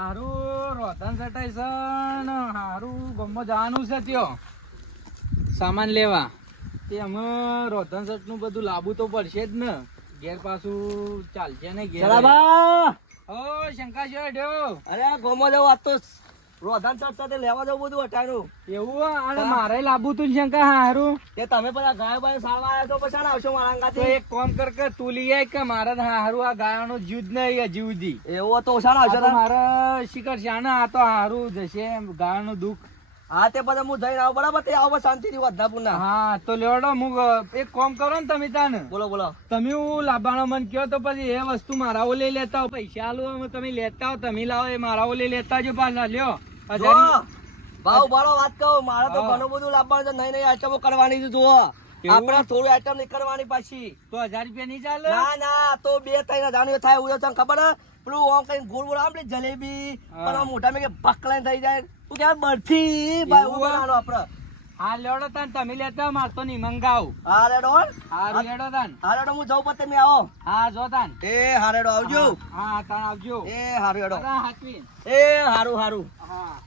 હારું રોધન સટાઈ છે હારું ગમો જવાનું છે ત્યો. સામાન લેવા. તે અમે રોધન સટનું બધું લાવવું તો પડશે જ ને. ઘેર પાછું ચાલશે ને ઘેર ઓ શંકા છે અરે આ ગોમો જવું આજ તો રોધાન સર સાથે લેવા જવું બધું હટાનું એવું અને મારે લાવવું તું શંકા હારું? તે તમે બધા ગાય બાય સારવા આવ્યા તો પછી આવશો મારા અંગાથી. એક કોમ કર કે તું લઈ આય કે મારે હારું આ ગાયનો જીવ જ નહીં હજી એવો તો ઓછા ના આ આવશો તો તાર. મારે શિખર છે આ તો હારું જશે ગાયનું દુઃખ. હા તે પછી હું જઈને આવું બરાબર? તે આવો શાંતિથી વધનાપુર ના હા તો લેવડો હું એક કોમ કરો ને તમે તાને. બોલો બોલો. તમે હું લાભાણો મન કયો તો પછી એ વસ્તુ મારા ઓલે લેતા હો પૈસા લો તમે લેતા હો તમે લાવો એ મારા લઈ લેતા જો પાછા લ્યો. ભાવ ભાડો વાત કહો મારે તો ઘણું બધું લાવવાનું છે નઈ નઈ આઈટમો કરવાની છે જુઓ? આપણે થોડી આઈટમ નહીં કરવાની પાછી. તો હજાર રૂપિયા નહીં ચાલે? ના ના તો બે ત્રણ હજાર થાય એવું તને ખબર? પેલું આમ કઈ ગોળ ગોળ આમ પેલી જલેબી. પણ મોઢા મેં કે થઈ જાય. તું કે બરફી? ભાઈ એવું એવું હે? લેડો તાન તમે લેતા હો, તો નહીં મંગાવ. હા રેડો હા. લેડો તાન. હા રેડો હું જાઉં પછી તમે આવો. હા જો તાન. એ હા રેડો આવજો. હા તાન આવજો. એ હારું રેડો એ હારું હારું.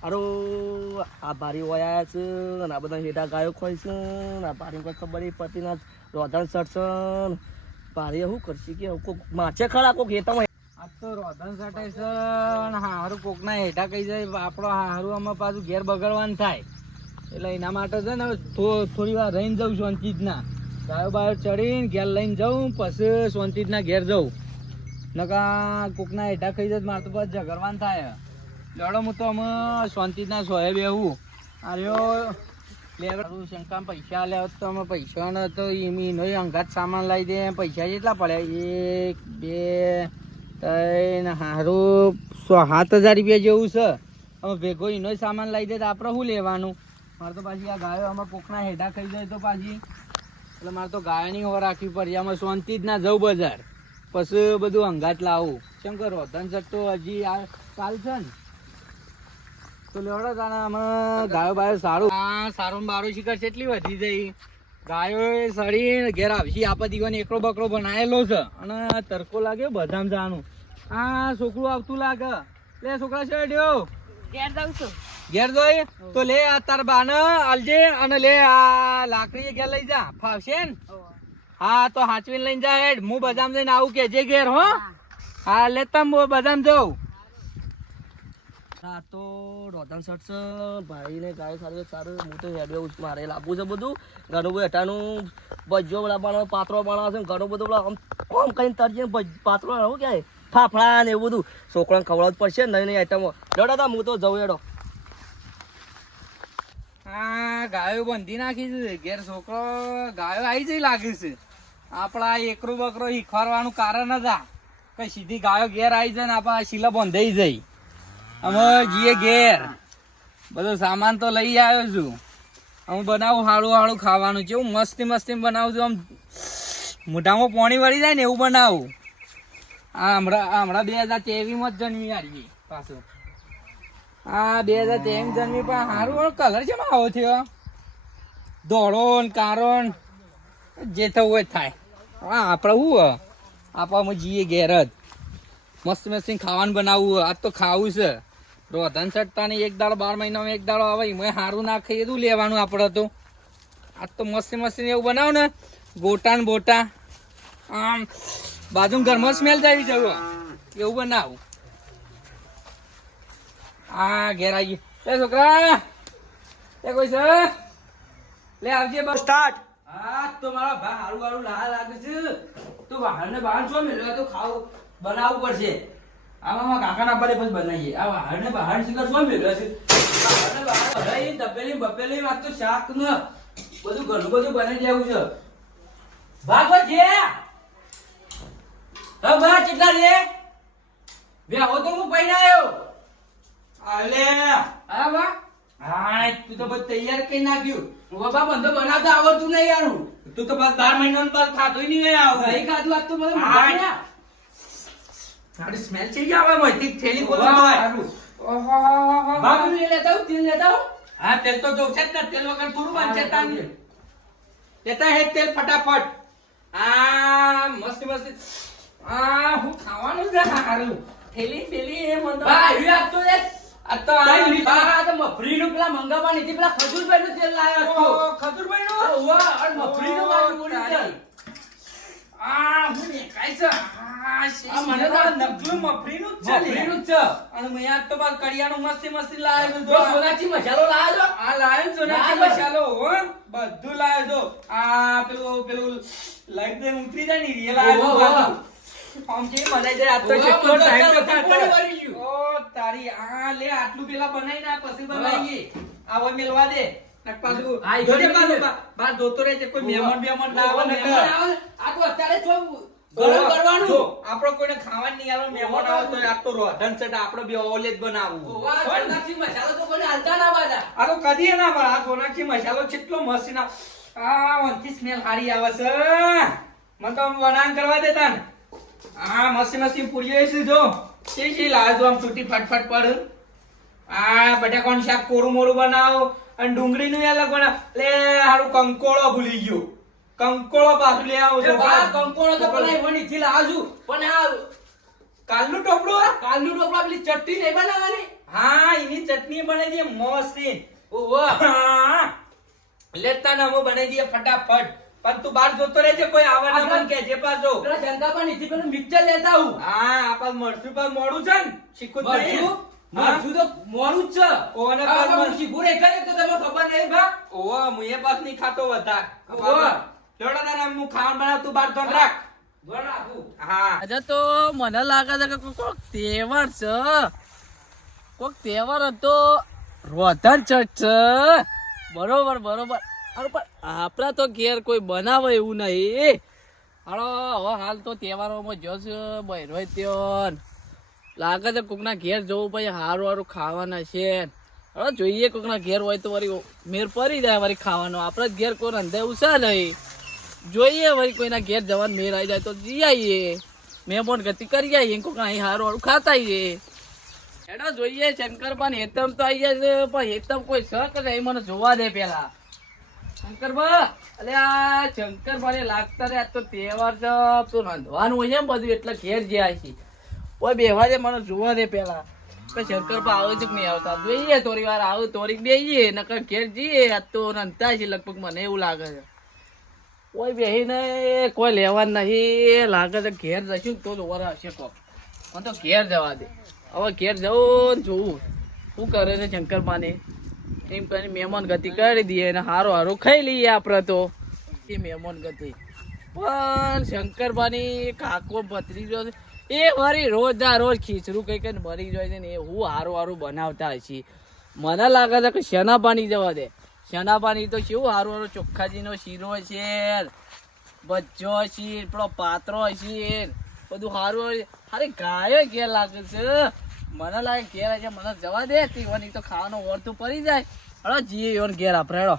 હારું આ ભારી ઓયા છે અને આ બધા હેઠા ગાયો ખોઈ છે આ ભારી કોઈ ખબર પતિ ના રોધણ સડશે ભારે શું કરશે કે કોક માછે ખરા કોક હેતા આ તો રોધન સટાઈ છે હારું હારું કોકના હેઠા કહી જાય આપણો હારું આમાં પાછું ઘેર બગડવાનું થાય. એટલે એના માટે છે ને થોડી વાર રહીને જઉં શાંતિજના. ગાયો બાયો ચડીને ઘેર લઈને જાઉં, પછી શાંતિજના ઘેર જઉં. નકા કોકના હેઠા ખાઈ જાય તો મારે તો બસ ઝઘડવાનું થાય. લડો, હું તો અમે શાંતિજના સોએ બેહું. આર્યો લેવડું શંકા પૈસા લે તો અમે પૈસા ન તો એમ એનો અંગાત સામાન લાવી દે પૈસા કેટલા પડ્યા? એક, બે, ત્રણ, હારું, સો સાત હજાર રૂપિયા જેવું છે. હવે ભેગો એનો સામાન લાવી દે તો આપણે શું લેવાનું? મારે તો પાછી આ ગાયો આમાં કોકના હેઠા ખાઈ જાય તો પાછી. એટલે મારે તો ગાયની હો રાખવી પડી. આમાં શાંતિ જ ના જવું બજાર. પછી બધું અંગાત લાવું. કેમ કરો ધન તો હજી આ ચાલશે ને. તો લેવડો તાણે અમે ગાયો બાયો સારું. આ સારું બારું શિખર કેટલી વધી જઈ. ગાયો સડી ઘેર આવશી. આપા દીવાનો એકડો બકડો બનાવેલો છે. અને તરકો લાગ્યો બધામ જાનું આ છોકરું આવતું લાગે. લે છોકરા છે ડ્યો ઘેર જાઉં છું. ઘેર જોઈ? તો લે આ તાર બાને આલજે અને લે આ લાકડી ઘેર લઈ જા. ફાવશે ને? હા તો હાચવીને લઈને જા હેડ. હું બદામ જઈને આવું કેજે ઘેર હો? હા. લેતા હું બદામ જાઉં. હા તો રોધન શર્ટ ભાઈને ગાય સારું સારું. હું તો હેડ્યો મારે લાવવું છે બધું. ઘણું બધું હેઠાનું ભજીયો બનાવવાનો પાત્રો બનાવવાનો છે ઘણું બધું પેલા આમ કઈ તરજીને ભજ- પાત્રો શું કહેવાય ફાફડા ને એવું બધું. છોકરાને ખવડાવવું જ પડશે નહીં નહીં આઈટમો તા હું તો જવું હેડો. આ ગાયો બંધી નાખી છે. ઘેર છોકરો ગાયો આવી જઈ લાગે છે. આપણા એકરું બકરો હિખવાડવાનું કારણ જ આ. સીધી ગાયો ઘેર આવી જાય ને આપણા શીલા બંધાઈ જાય. અમે જઈએ ઘેર. બધો સામાન તો લઈ આવ્યો છું. હું બનાવું, હાળું હાળું ખાવાનું. કેવું મસ્તી મસ્તી બનાવું છું. આમ મોઢામાં પાણી વળી જાય ને એવું બનાવું. આ હમણાં હમણાં બે હજાર તેવીસમાં જ જન્મી આવી પાછું. આ બે હજાર ત્રેવીસ જન્મી પણ સારું કલર છે આવો થયો? ધોળો ને કારો જે થવું હોય થાય. હા આપણે શું? આપણે અમે જઈએ ઘેર જ. મસ્ત મસ્ત ખાવાનું બનાવવું આજ તો ખાવું છે. રોધન ચડતા ને એક દાડો બાર મહિનામાં એક દાડો આવે એમાં સારું ના ખાઈએ શું લેવાનું આપણે તો. આજ તો મસ્તી મસ્તી એવું બનાવ ને ગોટા ને બોટા. આમ બાજુ ઘરમાં સ્મેલ થઈ જવું. એવું બનાવું. આ ઘેર આવી ગયું. લે છોકરા એ કોઈ છે? લે આવજે બસ સ્ટાર્ટ. હા તો મારા ભા હારું હારું લાહ લાગે છે. તો વાહન ને બહાર છો મેળવ્યા તો ખાવ બનાવવું પડશે. આમાં કાકા ના પડે પછી બનાવીએ. આ વાહન ને બહાર શીખર શું મેળવ્યા છે વાહન ને બહાર ભરાઈ તપેલી બપેલી વાત તો શાક ન બધું ઘણું બધું બનાવી દેવું છે. ભાગો છે? હા ભા કેટલા લે. બે હો તો હું પૈને આવ્યો. અલે! હા બા. હા તું તો બધું તૈયાર કરી નાખ્યું. હું બાબા બંધો બનાવતા આવડતું નહીં યાર. તું તો બસ બાર મહિના પર ખાધું નહીં ગયા આવું. ખાધું આજ તો મને સારી સ્મેલ છે આવે મોટી થેલી ખોલો ઓહો બાબુ લેતા આવું તેલ લેતા આવું. હા તેલ તો જોશે જ ને તેલ વગર થોડું બનશે તાન લેતા હે. તેલ ફટાફટ. આ મસ્ત મસ્ત. આ હું ખાવાનું છે હારું. થેલી પેલી એ મને તો- બા, આવ્યું આ તો એ આ તો આ તો મફરીનું પેલા મંગાવવા નીતિ પેલા ખજૂરભાઈનું તેલ લાવ્યો હતો. અને બાજુ બોલી. આ હું છે. આ મને તો નકલું મફરીનું જ છે લે. મફરીનું છે. અને મેં આજ તો બાર કડિયાનું મસ્તી મસ્તી લાવ્યો જો. તો સોનાક્ષી મસાલો લાવ્યો આ લાવ્યો સોનાક્ષી લાવ્યો. મસાલો હો. બધું લાવ્યો તો આ પેલું પેલું લાઈટ બેન ઉતરી જાય ને રિયલ આવ્યો આમ મજા જાય આ તો ટાઈમ તો તારી. આ લે આટલું પેલા બનાવી ના પછી બનાવીએ. આવો મેલવા દે. પાછું. જોજે પાછું બાર જોતો રહેજે કોઈ મહેમાન બેમાન ના આવે ને આ તો અત્યારે જો ગરમ કરવાનું. આપણો કોઈને ખાવાનું નહીં આવે મહેમાન આવે તો આ તો રોધન છે આપણે બે ઓલે જ બનાવવું. સોનાક્ષી મસાલો તો કોઈને હાલતા ના બાજા. આ તો કદી ના પણ આ સોનાક્ષી મસાલો કેટલો મસ્ત ના આ સ્મેલ સારી આવે છે. મને તો આમ કરવા દેતા ને આ મસી મસ્તી પૂરીઓ છે જો. શી લાવ જો આમ છૂટી ફટફટ પડ આ કોણ શાક કોરું મોરું બનાવો અને ડુંગળીનું અલગ બનાવ લે હારું કંકોળો ભૂલી ગયો કંકોળો પાછું લે આવો છો બા, તો બનાવી એવાની થી લાવજો. પણ આ કાલનું ટોપડું આ? કાલનું ટોપડું પેલી ચટણી નહીં બનાવવાની હા એની ચટણી બનાવી મોસ્ટ ઓહો. હા. લેતા ના બનાવી દઈએ ફટાફટ પણ તું બહાર જોતો રહેજે કોઈ આવા ના મન કે જે પાછો. પેલા જંકાપા નીચે પેલું મિક્સર લેતા હું હા આપણ મળશું પણ મોડું છે ને. શીખું? હા? મરચું તો મોડું જ છે. ઓને આ પાછું- આપણે કરે તો તમને ખબર નહીં ભા. ઓહો મુએ પાસ નહીં ખાતો વધાર. ઓહો. જોડો ના હું ખાવાનું બનાવ તું બહાર ધોન રાખ. ધોરણ આજે તો મને લાગે છે કે કોક કોક તહેવાર છે. કોક તહેવાર હતો. રોધન ચર્ચ છે બરોબર બરોબર. પણ આપણા તો ઘેર કોઈ બનાવે એવું નહીં હાલો, હવે હાલ તો તહેવારોમાં જોશ બહેરો ત્યો લાગે છે કોકના ઘેર જવું પછી સારું સારું ખાવાના છે હવે જોઈએ કોકના ઘેર હોય તો વળી મેર પડી જાય વળી ખાવાનો. આપણે જ ઘેર કોઈ રંધે એવું છે નહીં. જોઈએ વળી કોઈના ઘેર જવાનું મેર આવી જાય તો જઈ આવીએ પણ ગતિ કરી આવીએ કોક અહીં હારું હારું ખાતા આવીએ એડો જોઈએ શંકરભાઈ હેતમ તો આવી જાય પણ હેતમ કોઈ શક નહીં, મને જોવા દે પેલા. શંકરભા, અલે આ શંકરભાને લાગતા રે આજ તો તહેવાર છે, તો હોય છે ને બધું, એટલે ઘેર જ્યાં છે ઓય, બેહવા દે, મને જોવા દે પહેલા. શંકરભા આવે છે નહીં આવતા? જોઈએ થોડી વાર, આવે થોડીક બેહીએ, નકર ઘેર જઈએ, આજ તો રંધતા છે લગભગ, મને એવું લાગે છે. કોઈ બેહીને કોઈ લેવા નહીં, લાગે છે ઘેર જશું તો જ ઓર હશે કોક. મને તો ઘેર જવા દે. હવે ઘેર જવું જોવું શું કરે છે શંકરપાને એમ કરીને મહેમાન ગતિ કરી દઈએ અને હારો હારો ખાઈ લઈએ આપણે તો. એ મહેમાન ગતિ. પણ શંકરપાની કાકો ભત્રીજો એ વળી રોજ ના રોજ ખીચડું કઈ કઈ ભરી જાય છે ને એ હું હારું હારું બનાવતા છે મને લાગે છે કે શેના પાણી જવા દે. શેના પાણી તો કેવું હારું હારું ચોખ્ખાજીનો શીરો છે બચ્ચો છે પેલો પાત્રો છે બધું હોય અરે ગાયો ઘેર લાગે છે. મને લાગે ઘેર છે મને જવા દે તીવાની, તો ખાવાનો ઓર તો પડી જાય. હળો જીએ યોન ઘેર આપણે, હેડો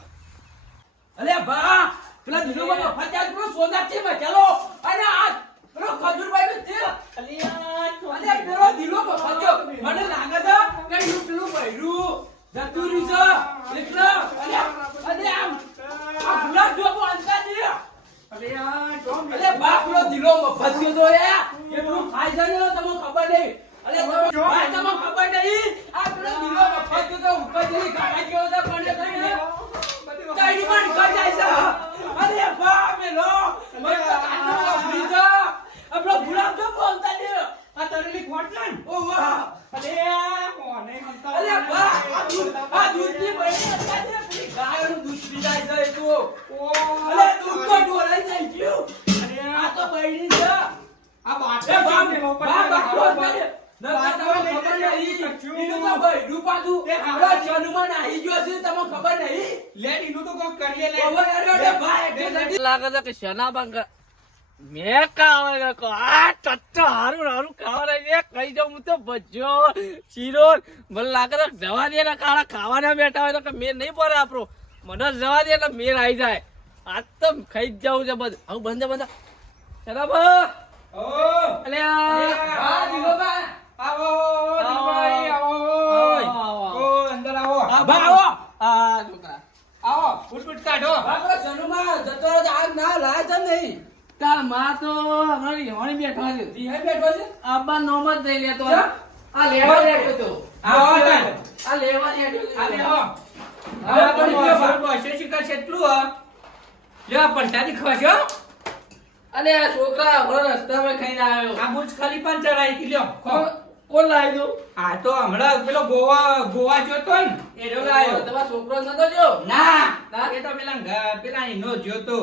અલે બા, પેલા દિલુભાઈ મફતિયાત પેલો સોનાક્ષી ચાલો અને આ પેલો ખજૂરભાઈનું તેલ. અલે પેલો દિલો મફતિયો. મને લાગે છે કે ઈ પેલું બૈરું જતું રહ્યું છે. એટલે અલે અલે આમ આ ગુલાબ જાંબુ અંદાજી. અલે બા પેલો દિલો મફતિયો તો એ એટલું ખાય છે ને તમને ખબર નહીં અલે તમે બા તમને ખબર નહીં આ પેલો દિલો મફતિયો તો ઉપરથી ખાવા ગયો છે પણ એ થઈને તારી પણ ઘર જાય છે અરે બા મેલો મને તો કાનો ભૂલી જા આપણો ગુલાબ તો બોલતા દે આ તરેલી ખોટ છે ને? ઓ વાહ અરે કોને મનતા અરે બા આ દૂધ આ દૂધની બની હતા દે પેલી ગાયનું દૂધ પી જાય છે એ તો અરે દૂધ તો ઢોળાઈ જાય ગયું આ તો બની છે આ બાટલો એ બા છે ને, ઉપર બા બા બાટલો ખબર છે. નહીં નકા તમને ખબર નહીં એનું તો ભાઈ રૂપાદુ એ આપણા જન્મમાં નાહી ગયો છે તમને ખબર નહીં લે એનું તો કોક કરીએ લે ઓવર અરે અરે બા એટલે લાગે છે શેના બાંગ મેં કાવે કો આ ટટ્ટો હારું હારું ખાવા દે કઈ જાઉં હું તો ભજ્જો શીરો. મને લાગે તો જવા દે ને કાળા ખાવાના બેઠા હોય તો કે મેર નહીં પડે આપણો. મને જવા દે એટલે મેર આવી જાય. આજ તો ખાઈ જ જવું છે બધું. આવું બંધ બંધ. દિલોબા આવો આવો આવો, આવો. આવો. બા આવો. આ છોકરા આવો. ફૂટ ફૂટ કાઢો. બાપરા સનુમાં જતો આજ ના લાય છે નહીં. તારમાં તો હમણાં હોણી બેઠો છે. રિહાઈ બેઠો છે? આબા નોમ જ દઈ લેતો? આ લેવા બેઠો તો. આવો આ લેવા બેઠો આ લેવો. હવે પણ મોસમ બસે શિકાર છે એટલું હ. લ્યો, આ પરસાદી ખવાશો? અલે આ છોકરા હમણાં રસ્તામાં ખાઈને આવ્યો. આ બુજ ખાલી પણ ચડાઈ લ્યો, ખો. કોણ- લાવી દઉં આ તો હમણાં પેલો ગોવા ગોવા જોતો ને એ લાયો. તમારો છોકરો નતો જો ના? એ તો પેલા પેલા એનો જોતો.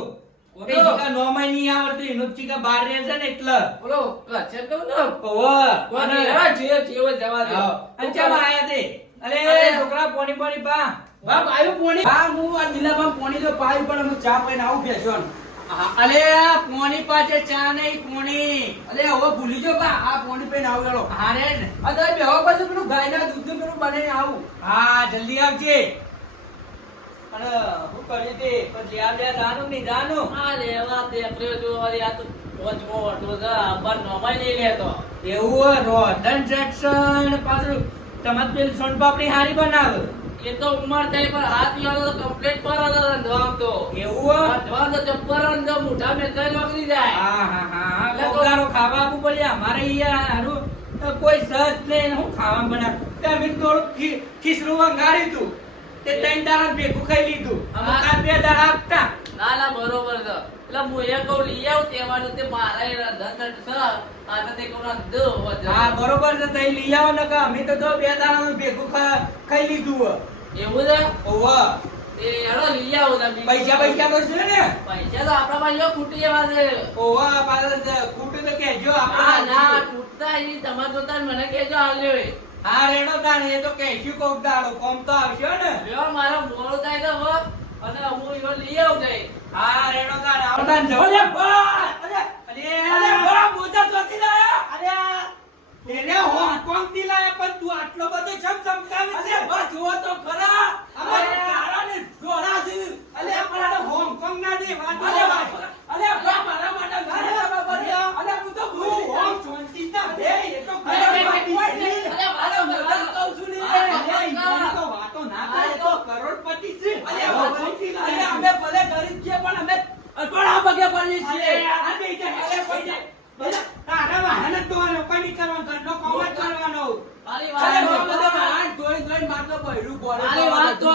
છોકરા પોણી પોણી પા આવ્યું પોણી? હા હું આ પોણી તો પાયું પણ હું ચા પીને આવું બેસો અલે આ પોણી પાસે ચા નહીં પોણી. અલે હવે ભૂલી જો કા આ પોણી પે આવું એલો હારે અદર આ તો બેહો પછી પેલું ગાયના દૂધનું પેલું બને આવું. હા જલ્દી આવજે. અને હું કરી દે પછી આ બે જાનું નહીં જાનું હા લેવા દેખર્યો જો વળી આ તો વચમો વટો છે આબા નોમાય નહીં લેતો. એવું રોધન જેક્શન પાછું તમે પેલી સોનપાપડી હારી બનાવે. એ તો ઉમર થઈ પણ હાથ યાર તો કમ્પ્લીટ પર હતો ધોમ તો. એવું ધોમ તો ચપ્પર તો મુઠા મેં તઈ વાગી જાય. હા હા હા કોકારો ખાવા આપવું પડે. અમારે અહીંયા હારું કોઈ સજ હું ખાવા બનાવ. તે અમે થોડું ખીસરું વંગાડ્યું તું તે ત્રણ દાડા ભેગું ખાઈ લીધું. અમે. બે દાડા આપતા. ના ના બરોબર છે. એટલે હું એ કહું લઈ આવું તહેવાર તે મારા એ રંધન છે. આ તો ના દો હા બરોબર છે. તઈ લઈ આવો ને અમે તો જો બે દાડા ભેગું ખાઈ લીધું. એવું છે? ઓવા એ હેડો લઈ આવું તમે. પૈસા પૈસા તો છે ને. પૈસા તો આપણા પાસે ખૂટી જવા છે. ઓવા પાછળ ખૂટે તો કહેજો ના ના ખૂટતા ઈ તમાર જોતા મને કહેજો હાલ્યો એ. હા રેડો તાણ એ તો કહેશું કોક દાડો. કોમ તો આવશે ને. લ્યો મારો મોડું થાય તો હો. અને હું ઈવન લઈ આવું જઈ હા રેડો તાણ આવો તાણ. જવો લે અરે અરે બા મોજા ચોકી લાયા. અરે એને હોંગકોંગથી લાયા પણ તું આટલો બધો ચમ ચમકાવે છે બા જુઓ તો ખરા અમારે કાળા ને ગોરા છે અલે પણ આ હોંગકોંગ ના દે વાત અરે બા અરે બા મારા માટે ઘરે બા બા અરે હું તો ભૂલી હોંગ ચોંતી ના દે એ તો અરે, અરે, અરે, અરે, વાતો મજાક કહું છું ને અરે, અરે ઈવન તો વાતો ના કરે તો કરોડપતિ છે અરે અરે અમે ભલે ગરીબ છીએ પણ અમે અટવાળા પગે પડીએ છીએ આ બે જે હેલે પડી જાય બધા તારા વાહન જ ધોવાનો કોઈ નહીં કરવાનો ઘરનો કામ જ કરવાનો મારી અરે વાત બા, બધા તો- વાહન ધોઈ ધોઈ મારતો બૈરું ગોળે મારી તો વાત તો બધું અમારે- જોયું.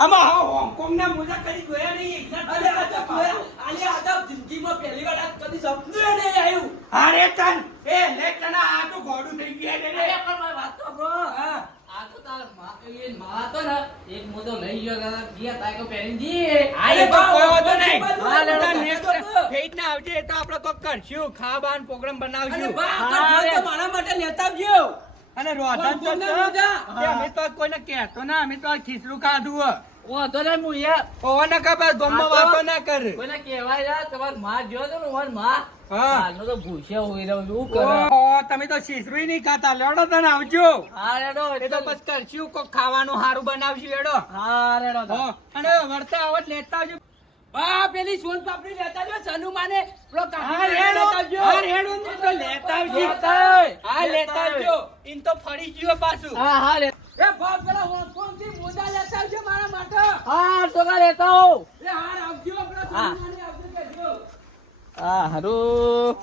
આમાં હા હોંગકોંગ ના મોજા કરી જોયા નહીં. અરે આ તો જોયા આલે આ તો જિંદગીમાં પહેલી વાર આ કદી સપનું નહીં આવ્યું. અરે તન એ લે તને આ તો ગોડું થઈ ગયા રે. અરે, પણ મારી વાત તો બ્રો હા. આ તો તારા મા- એ મા તો ને, એક મોજો લઈ ગયો તારા તાય કો પહેરી દી આય તો કોઈ વાંધો નહીં. હા, લેડો. ને તો ફેટ ના આવજે તો આપણે કોક કરશું. ખાવાનું પ્રોગ્રામ બનાવશું. હા, તો મારા માટે લેતા આવજો. અને રોધન? તે અમે તો કોઈને કહેતો ના અમે તો ખીસરું ખાધું ઓ તો રે હું યાર ઓ ના ખબર ગમમાં વાતો ના કર કોઈને કહેવાય યાર, તમારમાં જો તો ને, મારી માં. હા. તો ભૂસે હોઈ રહ્યો શું કરે? તમે તો ખીસરું નહીં ખાતા લેડો તને આવજો હા, રેડો, એ તો બસ કરશું કોક ખાવાનું સારું બનાવશું એડો હા, રેડો, અને વળતા આવત લેતા આવજો આ પેલી સોન પાપડી લેતા જો સનુ માને પેલો હા, લેતા આવજો. હા, રેડો ને તો લેતા આવજો. હા, લેતા આવજો. ઇન તો ફરી ગયો પાછું હા, હા, લે- એ બાપ પેલા હોંગકોંગથી મોજા લેતા આવજો મારા માટે હા, તો કા લેતા આવો. એ હાર આવજો પેલા હા. સનુ માને આવજો કહેજો. હા હારું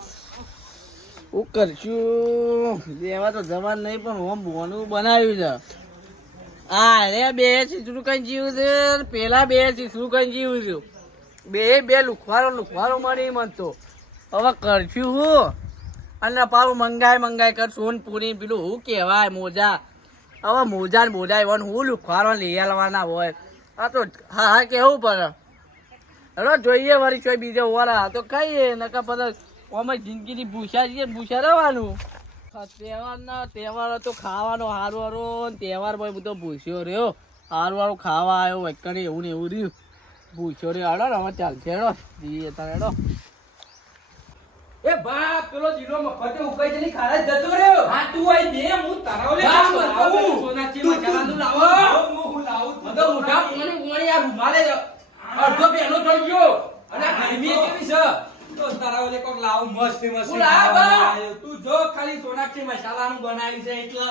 હું કરશું એવા તો જવાન નહીં પણ હોમ બોનું બનાવ્યું છે આ રે બે શીશરું કઈ જીવું છે પેલા બે શીશરું કઈ જીવું છું બે બે લુખવારો લુખવારો મળી મન તો. હવે કરફ્યુ હું. અને પાછું મંગાય મંગાય કર સોનપુરી પેલું શું કહેવાય, મોજા. હવે મોજા ને મોજા એવા હું લુખવારો લઈ આવવાના હોય. આ તો હા હા, કેવું પડે. હલો, જોઈએ વળી કોઈ બીજો વાળા તો કહીએ નકા પછી અમારી જિંદગીની ભૂસા ને ભૂસા રહેવાનું. તહેવારના, તહેવાર તો ખાવાનો હારો હારો તહેવાર ભાઈ બધો ભૂસ્યો રહ્યો. હારું હારું ખાવા આવ્યો વૈકણી એવું ને એવું રહ્યું. રહ્યો હાડો ને હવે ચાલશે હેડો જઈએ તારે હેડો. એ બાપ પેલો જીરો મફતે ઉકાઈ જઈને ખાડા જતો રહ્યો. હા તું આઈ દે હું તારા ઓલે તું- મસાલાનું તું- લાવો. હું- હું લાવું. મને તો મોઢા પોણી પોણી આ રૂમાલે અડધો પેનો થઈ ગયો. અને ગરમી કેવી છે? તો તારા ઓલે કોક લાવું મસ્ત મસ્ત. તું જો ખાલી સોનાક્ષી મસાલાનું બનાવી છે એટલે.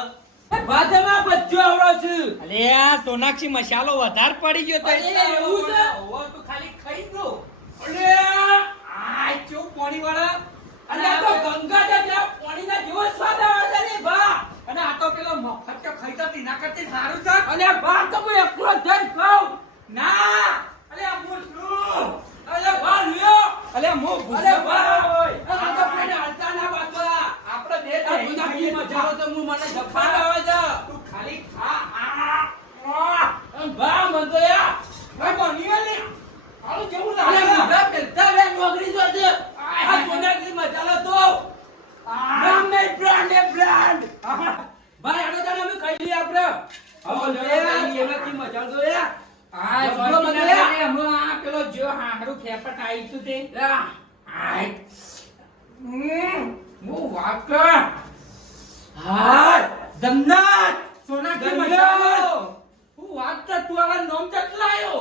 એ બચ્ચો આવડો છે અલે આ સોનાક્ષી મસાલો વધારે પડી ગયો તો અરે, એવું છે? ઓવો, તું ખાલી ખાઈ દો અરે આય પાણી વાળા અને આ તો ગંગા પાણી ના પાણીના જેવો સ્વાદ આવે છે ને બા. અને આ તો પેલો મફત કે ખાઈ તો ના કરતી સારું છે. અને બા તો હું એકલો જ જઈને ખાઉં. ના. અલે આ હું છું. અલે બા લ્યો. અલે બા. આ તો પેલા હાલતા ના બાપા. આપણે બે તો ગુનાહી મજા આવે તો હું મને જફાન આવે છે. તું ખાલી ખા. આ. આ. અને બા મન તો યાર. ભાઈ બની ગયો ને. આવું કેવું લાગે છે? પેલતા બે નોકરી જો છે. આ સોનાની મજાલો તો. નામ નહીં બ્રાન્ડ એ બ્રાન્ડ. ભાઈ આનો દાડો અમે ખાઈ લઈએ આપણે. હવે એનાથી મજા તો યાર. જબરો મજા યાર. પેલો જો હારું ખેપટ આવી તું તે હાય. હમ, હું વાત કર હાય જન્નત સોના હું વાત કર. તું આવા નોમ ચટલાય.